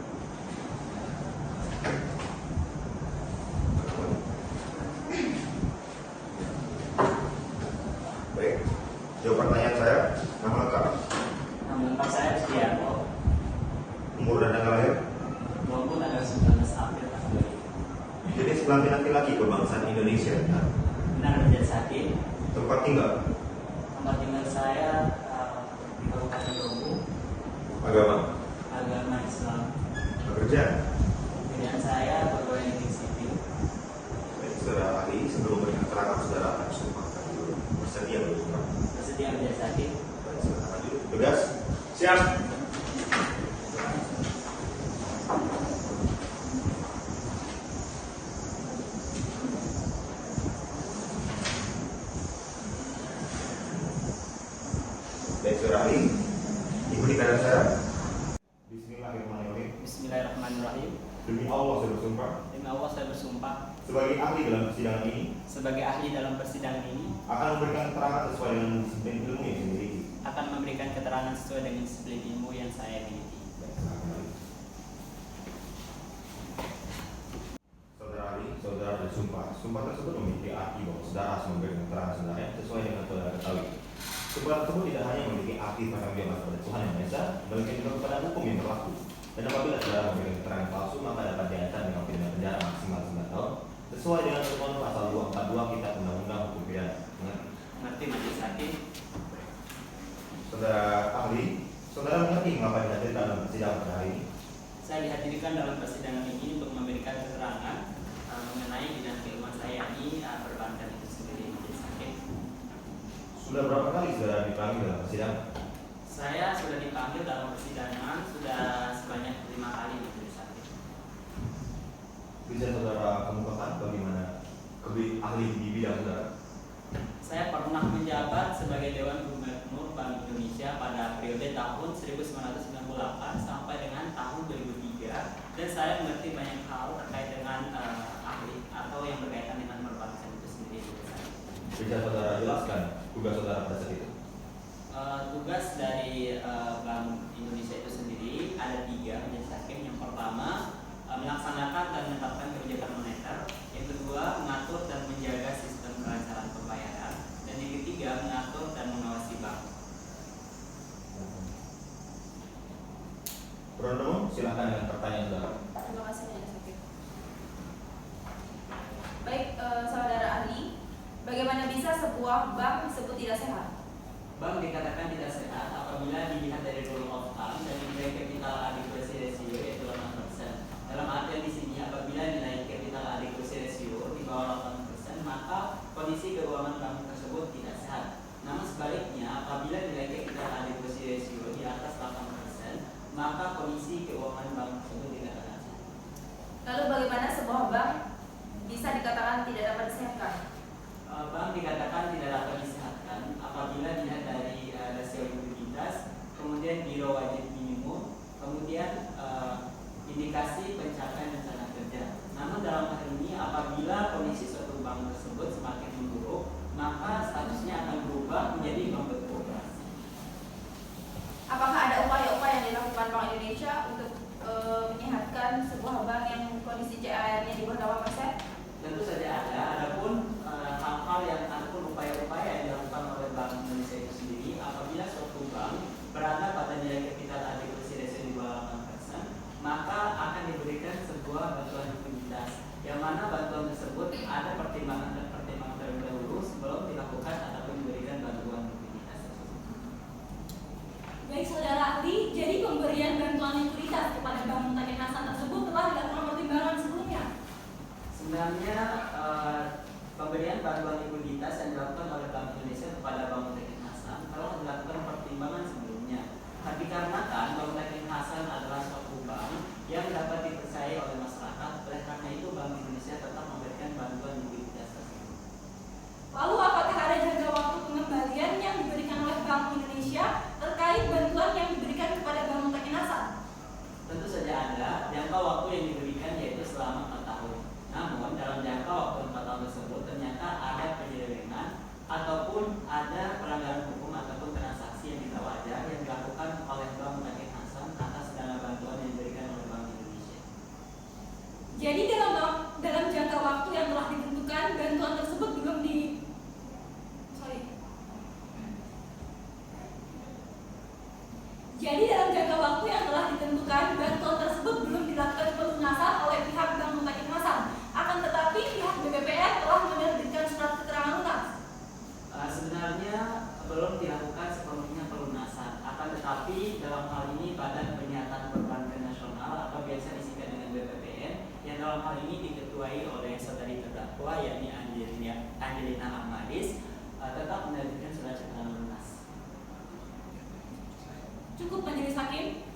Baik, jawab pertanyaan saya. Nama lengkap, Nama lengkap saya Sugiarto, umur dan tanggal lahir, maupun tanggal 19 April tahun 2000. jenis kelamin laki-laki kebangsaan Indonesia, Benar majelis hakim, tempat tinggal, tempat tinggal saya di Kabupaten Luwu, agama, agama Islam. pekerjaan. Kemudian saya pegawai negeri sipil. Baik, saudara ahli, sebelum memberikan keterangan saudara akan sumpah dulu. Bersedia bersumpah. Bersedia majelis hakim. Baik, silakan maju. Tugas. Siap. Baik, saudara ahli, ikuti kanan saya. Bismillahirrahmanirrahim. Bismillahirrahmanirrahim. Demi Allah saya bersumpah Demi Allah saya bersumpah sebagai ahli dalam persidangan ini sebagai ahli dalam persidangan ini akan memberikan keterangan sesuai dengan disiplin ilmu yang saya miliki. akan memberikan keterangan sesuai dengan disiplin ilmu yang saya miliki. Baik, silakan kembali. Saudara ahli, saudara bersumpah. Sumpah tersebut memiliki arti bahwa saudara harus memberikan keterangan sebenarnya sesuai dengan saudara ketahui. Sumpah tersebut tidak hanya memiliki arti pertanggungjawaban kepada Tuhan Yang Maha Esa, melainkan juga kepada hukum yang berlaku. Dan apabila saudara memberikan keterangan palsu, maka dapat diancam dengan pidana penjara maksimal 9 tahun sesuai dengan ketentuan pasal 242 Kitab Undang-Undang Hukum Pidana. Mengerti? Mengerti majelis hakim? Saudara ahli, saudara mengerti mengapa dihadirkan dalam persidangan pada hari ini? Saya dihadirkan dalam persidangan ini untuk memberikan keterangan mengenai bidang keilmuan saya ini perbankan itu sendiri majelis hakim. Sudah berapa kali saudara dipanggil dalam persidangan? Saya sudah dipanggil dalam persidangan sudah sebanyak 5 kali majelis hakim. Bisa saudara kemukakan bagaimana ahli di bidang saudara? Saya pernah menjabat sebagai Dewan Gubernur Bank Indonesia pada periode tahun 1998 sampai dengan tahun 2003 dan saya mengerti banyak hal terkait dengan ahli atau yang berkaitan dengan perbankan itu sendiri. Bisa saudara jelaskan tugas saudara pada saat itu? Tugas dari Bank Indonesia itu sendiri ada 3 majelis hakim. Yang pertama melaksanakan dan menetapkan kebijakan moneter. Yang kedua mengatur dan menjaga sistem kelancaran pembayaran. Dan yang ketiga mengatur dan mengawasi bank. Penuntut umum silakan dengan pertanyaan saudara. Terima kasih majelis hakim. Baik, saudara ahli, bagaimana bisa sebuah bank disebut tidak sehat? Bank dikatakan tidak sehat apabila dilihat dari rule of thumb dan nilai capital adequacy ratio yaitu 8%. Dalam artian di sini apabila nilai capital adequacy ratio di bawah 8%, maka kondisi keuangan bank tersebut tidak sehat. Namun sebaliknya apabila nilai capital adequacy ratio di atas 8%, maka kondisi keuangan bank tersebut dikatakan sehat. Lalu bagaimana sebuah bank bisa dikatakan tidak dapat disehatkan? Bank dikatakan tidak dapat disehatkan apabila dilihat dari rasio likuiditas, kemudian giro wajib minimum, kemudian indikasi pencapaian rencana kerja. Namun dalam hal ini apabila kondisi suatu bank tersebut semakin memburuk, maka statusnya akan berubah menjadi bank beroperasi. Apakah ada upaya-upaya yang dilakukan Bank Indonesia untuk menyehatkan sebuah bank yang kondisi CAR-nya di bawah 8%? Tentu saja ada. Adapun hal-hal yang ataupun upaya-upaya yang dilakukan oleh Bank Indonesia itu sendiri apabila suatu bank berada pada nilai capital adequacy ratio di bawah 8%, maka akan diberikan Sebenarnya pemberian bantuan likuiditas yang dilakukan oleh Bank Indonesia kepada Bank Mutakin Hasan telah dilakukan pertimbangan sebelumnya. Dikarenakan Bank Mutakin Hasan adalah suatu bank yang dapat dipercayai oleh masyarakat, oleh karena itu Bank Indonesia tetap memberikan bantuan likuiditas tersebut. Lalu apakah ada jangka waktu pengembalian yang diberikan oleh Bank Indonesia terkait bantuan yang diberikan kepada Bank Mutakin Hasan? Tentu saja ada jangka waktu yang diberikan yaitu selama 4 tahun. Namun dalam jangka waktu 4 tahun tersebut ternyata ada penyelewengan ataupun ada pelanggaran hukum ataupun transaksi yang tidak wajar yang dilakukan oleh Bank Mutakin Hasan atas dana bantuan yang diberikan oleh Bank Indonesia. Jadi dalam jangka waktu yang telah ditentukan bantuan tersebut belum dilakukan pelunasan oleh pihak Bank Mutakin Hasan. Akan tetapi pihak BPPN telah menerbitkan surat keterangan lunas. Sebenarnya belum dilakukan sepenuhnya pelunasan. Akan tetapi dalam hal ini Badan Penyihatan Perbankan Nasional atau biasa disingkat dengan BPPN yang dalam hal ini diketuai oleh saudari terdakwa yakni Angelina Ahmadis tetap menerbitkan surat keterangan lunas. Cukup majelis hakim.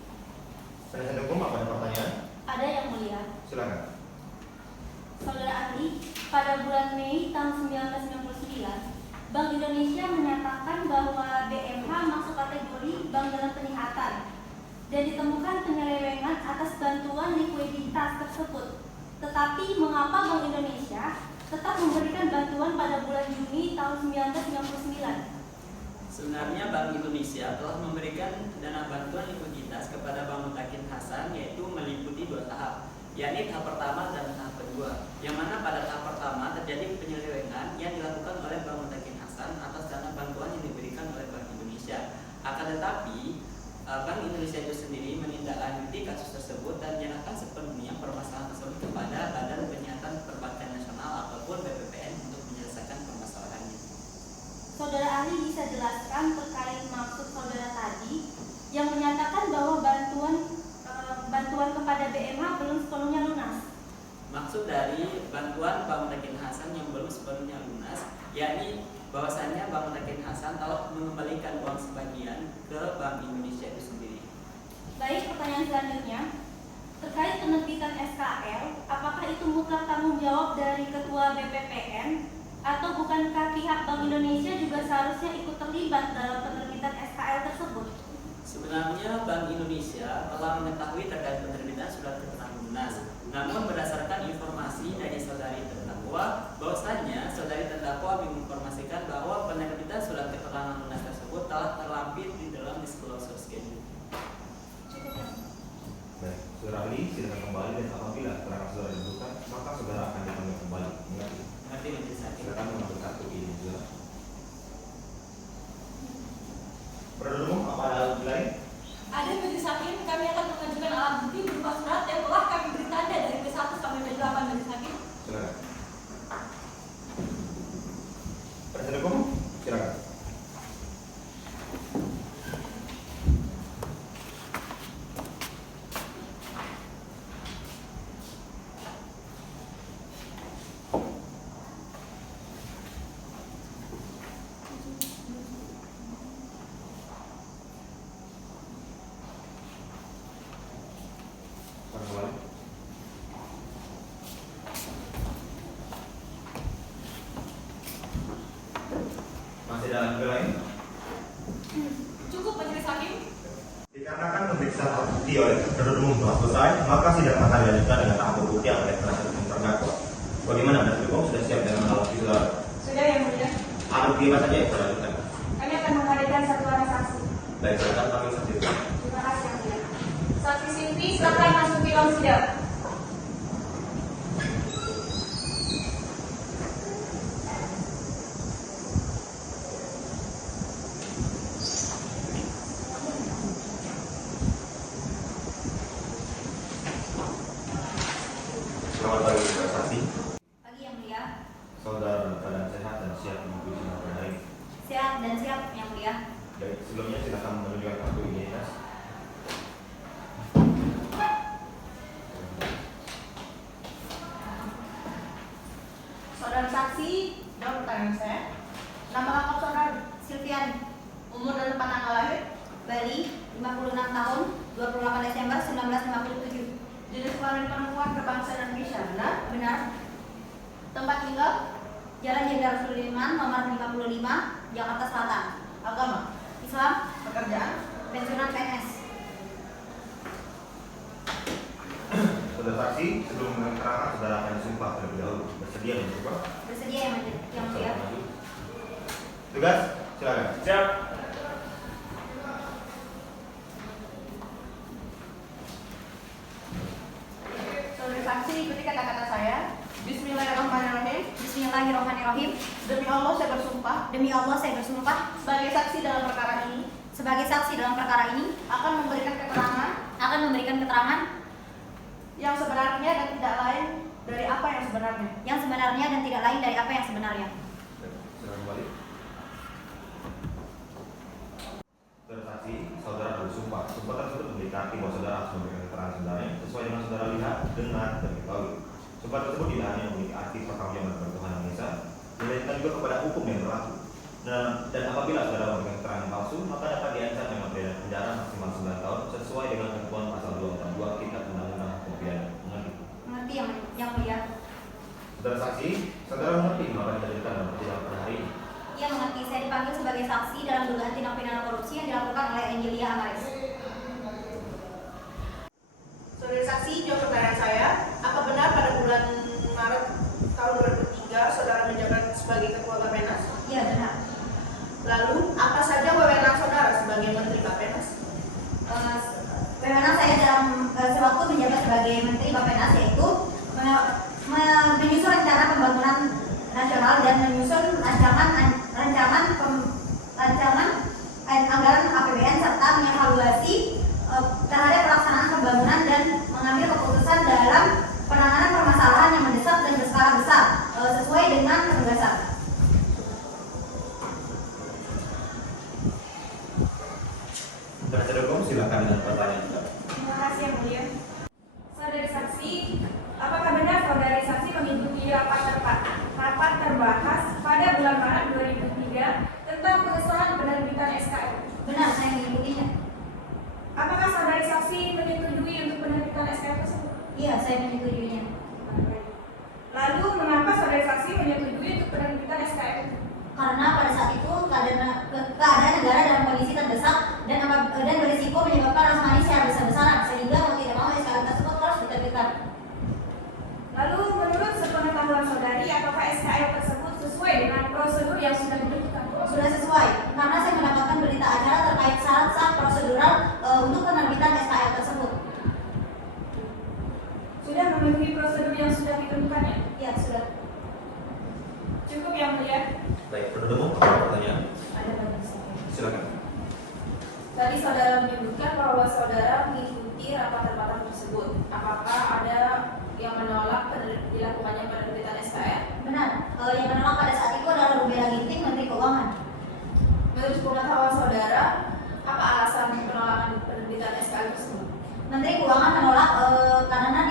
Penasihat hukum, apa ada pertanyaan? Ada yang mulia. Silakan. Saudara ahli, pada bulan Mei tahun 1999, Bank Indonesia menyatakan bahwa BMH masuk kategori bank dalam penyihatan dan ditemukan penyelewengan atas bantuan likuiditas tersebut. Tetapi mengapa Bank Indonesia tetap memberikan bantuan pada bulan Juni tahun 1999? Sebenarnya Bank Indonesia telah memberikan dana bantuan likuiditas kepada Bank Mutakin Hasan yaitu meliputi 2 tahap, yakni tahap pertama dan tahap kedua. Yang mana pada tahap pertama terjadi penyelewengan yang dilakukan oleh Bank Mutakin Hasan atas dana bantuan yang diberikan oleh Bank Indonesia. Akan tetapi Bank Indonesia itu sendiri menindaklanjuti kasus tersebut dan menyerahkan sepenuhnya permasalahan tersebut kepada Badan Penyihatan Perbankan Nasional ataupun BPPN untuk menyelesaikan permasalahannya. Saudara ahli bisa jelaskan terkait maksud saudara tadi yang menyatakan bahwa bantuan kepada BMH belum sepenuhnya lunas. Maksud dari bantuan Bank Mutakin Hasan yang belum sepenuhnya lunas, yakni bahwasanya Bank Mutakin Hasan telah mengembalikan uang sebagian ke Bank Indonesia itu sendiri. Baik, pertanyaan selanjutnya terkait penerbitan SKL, apakah itu mutlak tanggung jawab dari Ketua BPPN? Atau bukankah pihak Bank Indonesia juga seharusnya ikut terlibat dalam penerbitan SKL tersebut? Sebenarnya Bank Indonesia telah mengetahui terkait penerbitan surat keterangan lunas. Namun berdasarkan informasi dari saudari terdakwa, bahwasanya saudari terdakwa menginformasikan bahwa penerbitan surat keterangan lunas tersebut telah terlampir di dalam disclosure schedule. Baik, saudara ahli silakan kembali dan apabila keterangan saudara dibutuhkan, maka saudara akan dipanggil kembali. Mengerti? Mengerti majelis hakim? Silakan mengambil kartu ini, saudara. Penuntut umum, apa ada alat bukti lain? Ada majelis hakim, kami akan mengajukan alat bukti berupa surat yang telah kami beri tanda dari P1 sampai P8 majelis hakim. Silakan. Penasihat hukum, silakan. Masih ada alat lain? Cukup majelis hakim. Dikarenakan pemeriksaan alat bukti oleh penuntut umum telah selesai, maka sidang akan dilanjutkan dengan tahap pembuktian oleh penasihat hukum terdakwa. Bagaimana penasihat hukum sudah siap dengan alat bukti saudara? Sudah yang mulia. Alat bukti apa saja yang sudah dilanjutkan? Kami akan menghadirkan 1 orang saksi. Baik, silakan panggil saksi dulu. Terima kasih yang mulia. Saksi Silvi, silakan masuk ke ruang sidang. Selamat pagi, saudara saksi. Pagi yang mulia. Saudara dalam keadaan sehat dan siap mengikuti sidang pada hari ini. Sehat dan siap yang mulia. Baik, sebelumnya silakan menunjukkan kartu identitas. saksi, dalam pertanyaan saya, nama lengkap saudara Silvian, umur dan tempat tanggal lahir, Bali, 56 tahun, 28 Desember 1957. jenis kelamin perempuan berbangsa Indonesia, benar? Benar. Tempat tinggal, Jalan Jenderal Sudirman, nomor 55, Jakarta Selatan. agama, Islam, pekerjaan, pensiunan PNS. Saudara saksi, sebelum mendengar keterangan, saudara akan disumpah terlebih dahulu. Bersedia mensumpah? Bersedia yang mulia. Tugas, silakan. Siap. saudara saksi ikuti kata-kata saya. Bismillahirrahmanirrahim. Bismillahirrahmanirrahim. Demi Allah saya bersumpah Demi Allah saya bersumpah sebagai saksi dalam perkara ini sebagai saksi dalam perkara ini akan memberikan keterangan yang sebenarnya dan tidak lain dari apa yang sebenarnya. dan tidak lain dari apa yang sebenarnya. Silakan kembali. Saudara saksi, saudara bersumpah. Sumpah tersebut memiliki arti bahwa saudara harus memberikan keterangan sebenarnya sesuai dengan saudara lihat, dengar, dan ketahui. Sumpah tersebut tidak hanya memiliki arti pertanggungjawaban kepada Tuhan Yang Maha Esa, melainkan juga kepada hukum yang berlaku. Dan apabila saudara memberikan keterangan palsu, maka dapat diancam dengan pidana penjara maksimal 9 tahun sesuai dengan ketentuan pasal 242 Kitab Undang-Undang Hukum Pidana. Mengerti? Mengerti yang mulia. Saudara saksi, saudara mengerti mengapa dihadirkan dalam persidangan pada hari ini? Ia mengerti. Saya dipanggil sebagai saksi dalam dugaan tindak pidana korupsi yang dilakukan oleh Angelia Amaris. Saudara saksi, jawab pertanyaan saya. Apa benar pada bulan Maret tahun 2003 saudara menjabat sebagai ketua Bappenas? Iya benar. Lalu, apa saja wewenang saudara sebagai Menteri Bappenas? Wewenang saya dalam sewaktu menjabat sebagai Menteri Bappenas yaitu menyusun rencana pembangunan nasional dan menyusun rancangan anggaran APBN serta mengevaluasi terhadap pelaksanaan pembangunan dan mengambil keputusan dalam penanganan permasalahan yang mendesak dan berskala besar sesuai dengan penugasan. Penasihat hukum, silakan dengan pertanyaan Anda. Terima kasih yang mulia. Saudari saksi, apakah benar saudari saksi mengikuti rapat terbahas pada bulan Maret 2003 tentang pengesahan penerbitan SKL? Benar, saya mengikutinya. Apakah saudari saksi menyetujui untuk penerbitan SKL tersebut? Iya, saya menyetujuinya. Lalu, mengapa saudari saksi menyetujui untuk penerbitan SKL itu? Karena pada saat itu keadaan negara dalam kondisi terdesak dan berisiko menyebabkan rasa manis secara besar-besaran sehingga mau tidak mau SKL tersebut harus diterbitkan. Lalu menurut sepengetahuan saudari, apakah SKL tersebut sesuai dengan prosedur yang sudah ditentukan? Sudah sesuai, karena saya mendapatkan berita acara terkait syarat sah prosedural untuk penerbitan SKL tersebut. Sudah memenuhi prosedur yang sudah ditentukannya? Ya, sudah. Cukup yang mulia. Baik, penuntut umum, apa pertanyaan? Ada pertanyaan. Silakan. Tadi saudara menyebutkan bahwa saudara mengikuti rapat terbatas tersebut. Apakah ada yang menolak dilakukannya penerbitan SKL? Benar, yang menolak pada saat itu adalah Rubiela Ginting, Menteri Keuangan. Menurut pengetahuan saudara, apa alasan penolakan penerbitan SKL tersebut? Menteri Keuangan menolak karena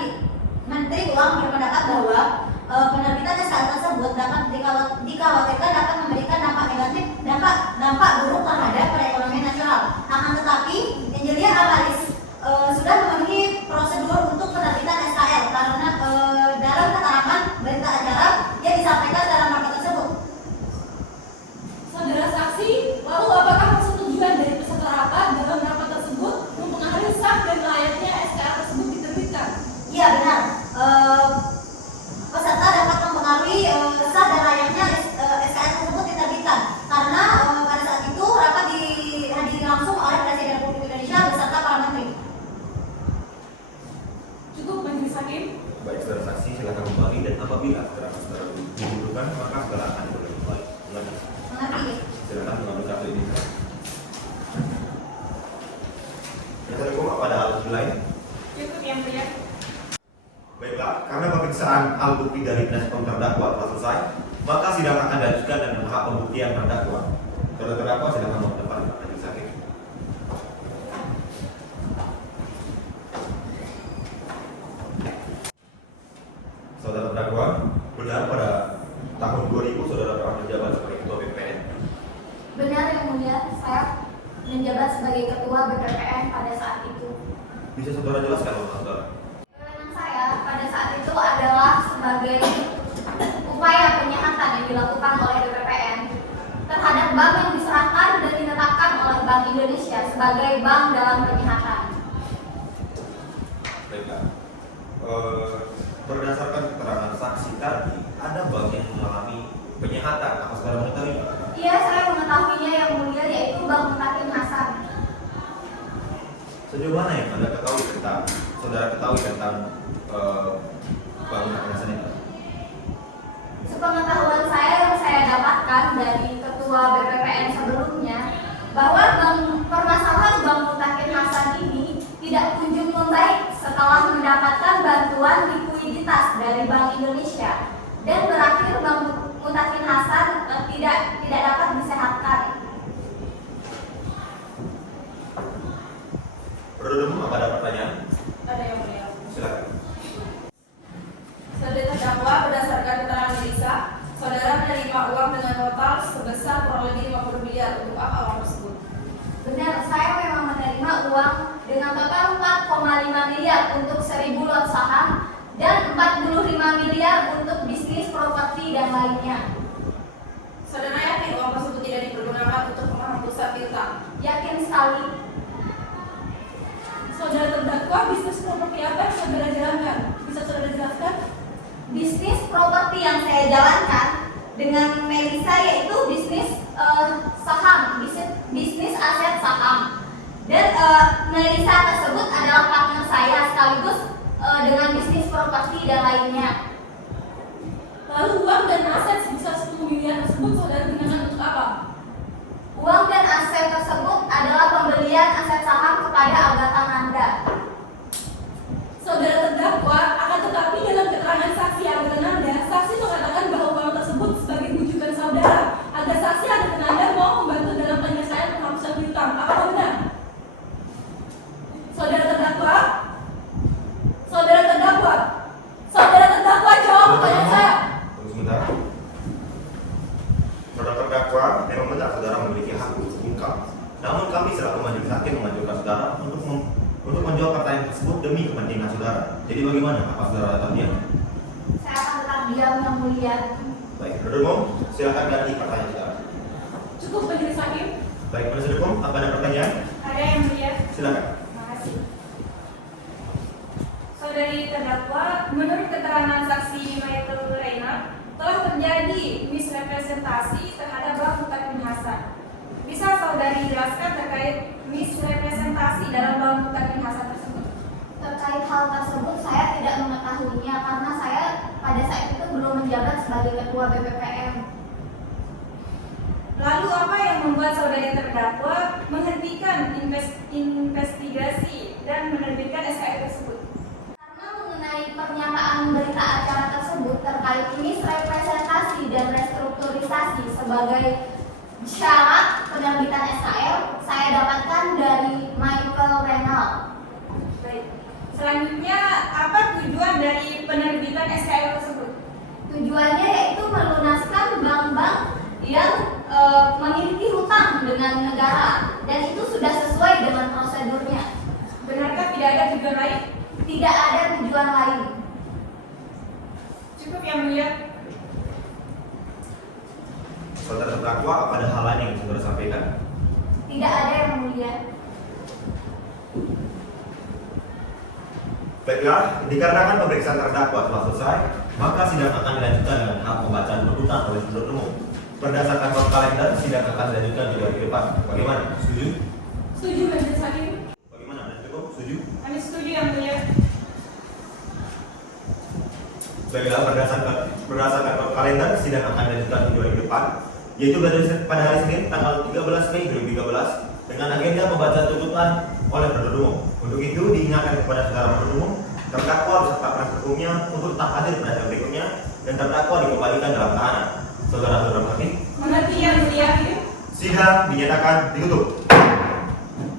Menteri Keuangan berpendapat bahwa penerbitan SKL tersebut dapat dikhawatirkan dapat memberikan dampak negatif, dampak buruk terhadap perekonomian nasional. Akan tetapi, Angelia Amaris sudah memenuhi prosedur untuk penerbitan SKL karena dalam keterangan berita acara yang disampaikan dalam rapat tersebut. Saudara saksi, lalu apakah persetujuan dari peserta rapat dalam rapat tersebut mempengaruhi sah dan layaknya SKL tersebut diterbitkan? Iya benar. Peserta dapat mempengaruhi sah dan layaknya SKL tersebut diterbitkan karena pada saat itu rapat dihadiri langsung oleh Presiden Republik Indonesia beserta para menteri. Cukup majelis hakim. Baik, saudara saksi, silakan kembali dan apabila saudara dibutuhkan, maka saudara akan boleh kembali. Mengerti? Silakan mengambil kartu ini. Penasihat hukum, apa ada hal lain? Cukup yang mulia. Baiklah, karena pemeriksaan alat bukti dari penasihat terdakwa telah selesai, maka sidang akan dilanjutkan dengan hak pembuktian terdakwa. Terdakwa silakan mau depan majelis hakim. Saudara terdakwa, benar pada tahun sebagai ketua BPPN pada saat itu. Bisa saudara jelaskan, saudara? Kewenangan saya pada saat itu adalah sebagai upaya penyihatan yang dilakukan oleh BPPN terhadap bank yang diserahkan dan ditetapkan oleh Bank Indonesia sebagai bank dalam penyihatan. Baiklah. Berdasarkan keterangan saksi tadi, ada bank yang mengalami penyihatan. Apa saudara mengetahui? Iya, saya mengetahuinya yang mulia, yaitu Bank Mutakin Hasan. Sejauh mana yang Anda ketahui tentang, saudara ketahui tentang Bank Mutakin Hasan itu? Sepengetahuan saya yang saya dapatkan dari ketua BPPN sebelumnya, bahwa permasalahan Bank Mutakin Hasan ini tidak kunjung membaik setelah mendapatkan bantuan likuiditas dari Bank Indonesia dan berakhir Bank Mutakin Hasan tidak dapat disehatkan. Berdua, apa ada pertanyaan? Ada yang mulia. Silakan. Saudara terdakwa berdasarkan keterangan Melisa, saudara menerima uang dengan total sebesar kurang lebih 50 miliar. Untuk apa uang tersebut? Benar, saya memang menerima uang dengan total 4,5 miliar untuk 1.000 lot saham dan 45 miliar untuk bisnis properti dan lainnya. Saudara yakin uang tersebut tidak dipergunakan untuk menghapuskan piutang? Yakin sekali. Saudara terdakwa, bisnis properti apa yang saudara jalankan? Bisa saudara jelaskan? Bisnis properti yang saya jalankan dengan Melisa yaitu bisnis saham, bisnis aset saham. Dan Melisa tersebut adalah partner saya sekaligus dengan bisnis properti dan lainnya. Lalu uang dan aset sebesar 10 miliar tersebut saudara gunakan untuk apa? Uang dan aset tersebut adalah pembelian aset saham kepada Agatha Nanda. Saudara terdakwa, akan tetapi dalam keterangan saksi Agatha Nanda, saksi mengatakan bahwa uang tersebut sebagai bujukan saudara agar saksi Agatha Nanda mau membantu dalam penyelesaian penghapusan piutang. Apakah benar? Saudara terdakwa, saudara terdakwa, saudara terdakwa, jawab pertanyaan saya. Tunggu sebentar. Saudara terdakwa, memang benar saudara memiliki hak untuk income. Namun kami selaku majelis hakim mengajukan saudara untuk menjawab pertanyaan tersebut demi kepentingan saudara. Jadi bagaimana? Apa saudara tetap diam? Saya akan tetap diam yang mulia. Baik, Saudara Umum, silakan ganti pertanyaan saudara. Cukup majelis hakim. Baik, Saudara Umum, apa ada pertanyaan? Ada yang mulia. Silakan. Terima kasih. Saudari terdakwa, menurut keterangan saksi Michael Reynard, telah terjadi misrepresentasi terhadap Bank Mutakin Hasan. Bisa saudari jelaskan terkait misrepresentasi dalam Bank Mutakin Hasan tersebut? Terkait hal tersebut saya tidak mengetahuinya karena saya pada saat itu belum menjabat sebagai ketua BPPN. Lalu apa yang membuat saudari terdakwa menghentikan investigasi dan menerbitkan SKS tersebut? Karena mengenai pernyataan berita acara tersebut terkait misrepresentasi dan restrukturisasi sebagai syarat penerbitan SKL, saya dapatkan dari Michael Reynald. Baik. Selanjutnya, apa tujuan dari penerbitan SKL tersebut? Tujuannya yaitu melunaskan bank-bank yang memiliki hutang dengan negara dan itu sudah sesuai dengan prosedurnya. Benarkah tidak ada tujuan lain? Tidak ada tujuan lain. Cukup yang mulia. Saudara terdakwa, apa ada hal lain yang saudara sampaikan? Tidak ada yang mulia. Baiklah, dikarenakan pemeriksaan terdakwa telah selesai, maka sidang akan dilanjutkan dengan hak pembacaan tuntutan oleh penuntut umum. Berdasarkan kalender, sidang akan dilanjutkan di hari depan. Bagaimana? Setuju? Setuju majelis hakim. Bagaimana? Cukup? Setuju? Kami setuju yang mulia. Baiklah, berdasarkan kalender, sidang akan dilanjutkan di hari depan, yaitu pada hari Senin, tanggal 13 Mei 2013, dengan agenda pembacaan tuntutan oleh penuntut umum. Untuk itu, diingatkan kepada saudara penuntut umum, terdakwa beserta penasihat hukumnya untuk tetap hadir pada sidang berikutnya, dan terdakwa dikembalikan dalam tahanan. Saudara-saudara hakim, Mengerti yang mulia. sidang dinyatakan ditutup.